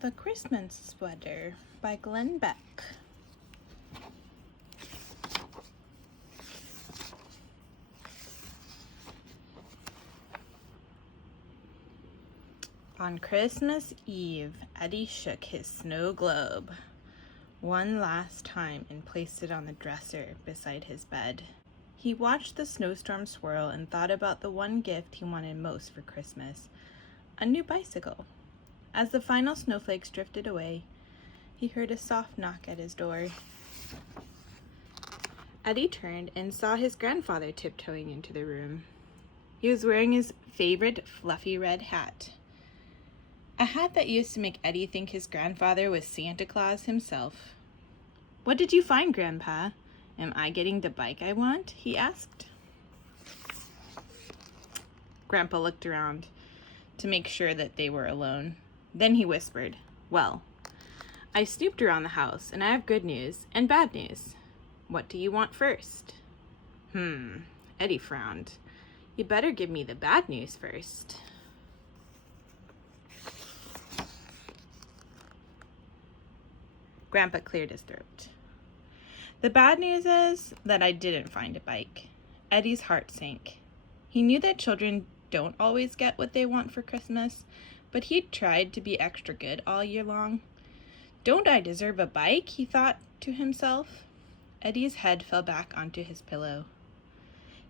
The Christmas Sweater by Glenn Beck. On Christmas Eve, Eddie shook his snow globe one last time and placed it on the dresser beside his bed. He watched the snowstorm swirl and thought about the one gift he wanted most for Christmas, a new bicycle. As the final snowflakes drifted away, he heard a soft knock at his door. Eddie turned and saw his grandfather tiptoeing into the room. He was wearing his favorite fluffy red hat, a hat that used to make Eddie think his grandfather was Santa Claus himself. "What did you find, Grandpa? Am I getting the bike I want?" he asked. Grandpa looked around to make sure that they were alone. Then he whispered, "Well, I snooped around the house and I have good news and bad news. What do you want first?" Eddie frowned. "You better give me the bad news first." Grandpa cleared his throat. "The bad news is that I didn't find a bike." Eddie's heart sank. He knew that children don't always get what they want for Christmas, but he'd tried to be extra good all year long. "Don't I deserve a bike?" he thought to himself. Eddie's head fell back onto his pillow.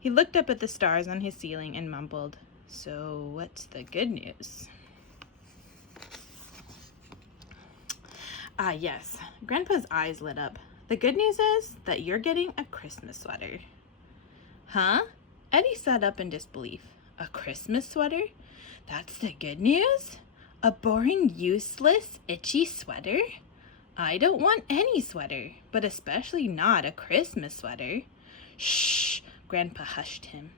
He looked up at the stars on his ceiling and mumbled, "So what's the good news?" Ah, yes. Grandpa's eyes lit up. "The good news is that you're getting a Christmas sweater." Huh? Eddie sat up in disbelief. A Christmas sweater? That's the good news? A boring, useless, itchy sweater? I don't want any sweater, but especially not a Christmas sweater. Shh! Grandpa hushed him.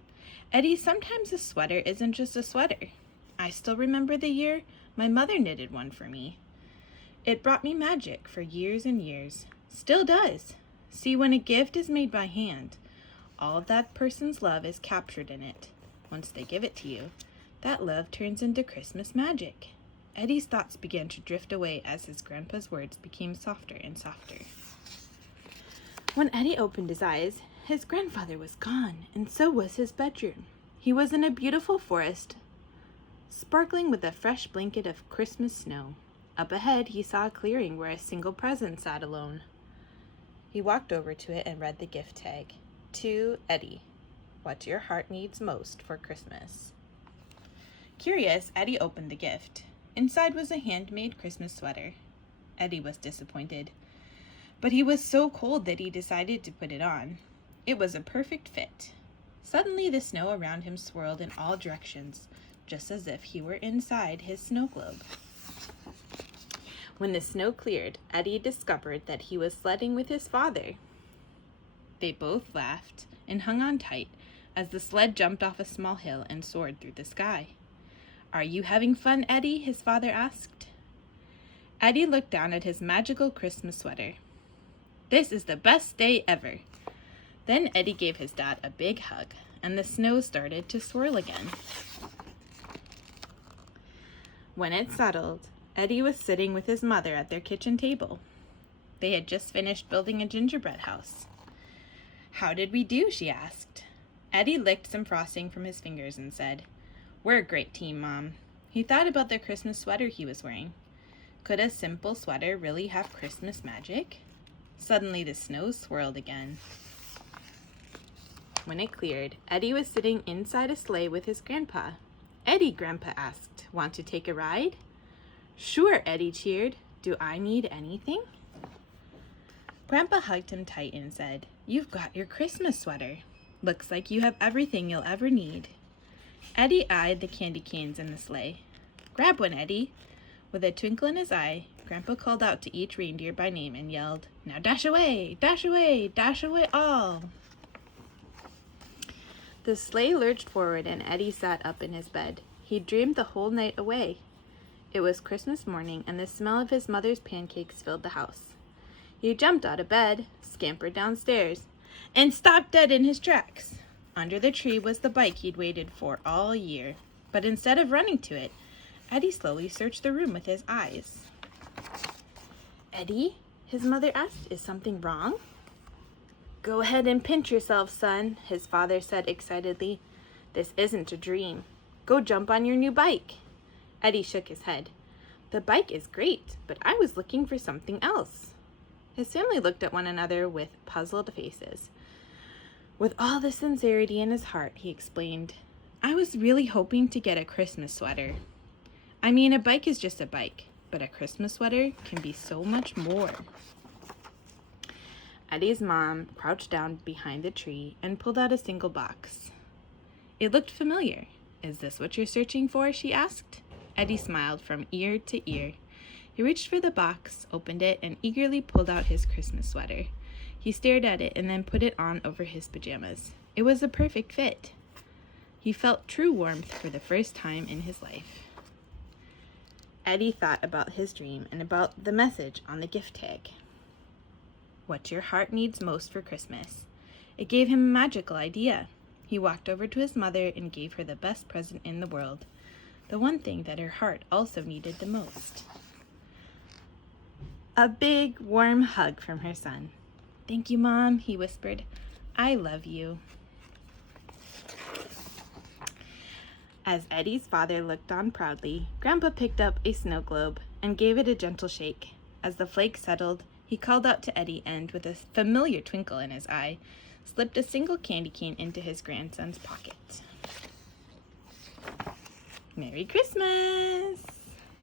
"Eddie, sometimes a sweater isn't just a sweater. I still remember the year my mother knitted one for me. It brought me magic for years and years. Still does. See, when a gift is made by hand, all of that person's love is captured in it. Once they give it to you, that love turns into Christmas magic." Eddie's thoughts began to drift away as his grandpa's words became softer and softer. When Eddie opened his eyes, his grandfather was gone, and so was his bedroom. He was in a beautiful forest, sparkling with a fresh blanket of Christmas snow. Up ahead, he saw a clearing where a single present sat alone. He walked over to it and read the gift tag. "To Eddie, what your heart needs most for Christmas." Curious, Eddie opened the gift. Inside was a handmade Christmas sweater. Eddie was disappointed, but he was so cold that he decided to put it on. It was a perfect fit. Suddenly, the snow around him swirled in all directions, just as if he were inside his snow globe. When the snow cleared, Eddie discovered that he was sledding with his father. They both laughed and hung on tight as the sled jumped off a small hill and soared through the sky. "Are you having fun, Eddie?" his father asked. Eddie looked down at his magical Christmas sweater. "This is the best day ever." Then Eddie gave his dad a big hug, and the snow started to swirl again. When it settled, Eddie was sitting with his mother at their kitchen table. They had just finished building a gingerbread house. "How did we do?" she asked. Eddie licked some frosting from his fingers and said, "We're a great team, Mom." He thought about the Christmas sweater he was wearing. Could a simple sweater really have Christmas magic? Suddenly the snow swirled again. When it cleared, Eddie was sitting inside a sleigh with his grandpa. "Eddie," Grandpa asked, "want to take a ride?" "Sure," Eddie cheered. "Do I need anything?" Grandpa hugged him tight and said, "You've got your Christmas sweater. Looks like you have everything you'll ever need." Eddie eyed the candy canes in the sleigh. "Grab one, Eddie." With a twinkle in his eye, Grandpa called out to each reindeer by name and yelled, "Now dash away, dash away, dash away all." The sleigh lurched forward and Eddie sat up in his bed. He dreamed the whole night away. It was Christmas morning and the smell of his mother's pancakes filled the house. He jumped out of bed, scampered downstairs, and stopped dead in his tracks. Under the tree was the bike he'd waited for all year, but instead of running to it, Eddie slowly searched the room with his eyes. Eddie, his mother asked, is something wrong? Go ahead and pinch yourself, son, his father said excitedly. This isn't a dream. Go jump on your new bike. Eddie shook his head. The bike is great, but I was looking for something else. His family looked at one another with puzzled faces. With all the sincerity in his heart, he explained, I was really hoping to get a Christmas sweater. I mean, a bike is just a bike, but a Christmas sweater can be so much more. Eddie's mom crouched down behind the tree and pulled out a single box. It looked familiar. Is this what you're searching for? She asked. Eddie smiled from ear to ear. He reached for the box, opened it, and eagerly pulled out his Christmas sweater. He stared at it and then put it on over his pajamas. It was a perfect fit. He felt true warmth for the first time in his life. Eddie thought about his dream and about the message on the gift tag. What your heart needs most for Christmas. It gave him a magical idea. He walked over to his mother and gave her the best present in the world, the one thing that her heart also needed the most. A big, warm hug from her son. Thank you, Mom, he whispered. I love you. As Eddie's father looked on proudly, Grandpa picked up a snow globe and gave it a gentle shake. As the flakes settled, he called out to Eddie and, with a familiar twinkle in his eye, slipped a single candy cane into his grandson's pocket. Merry Christmas!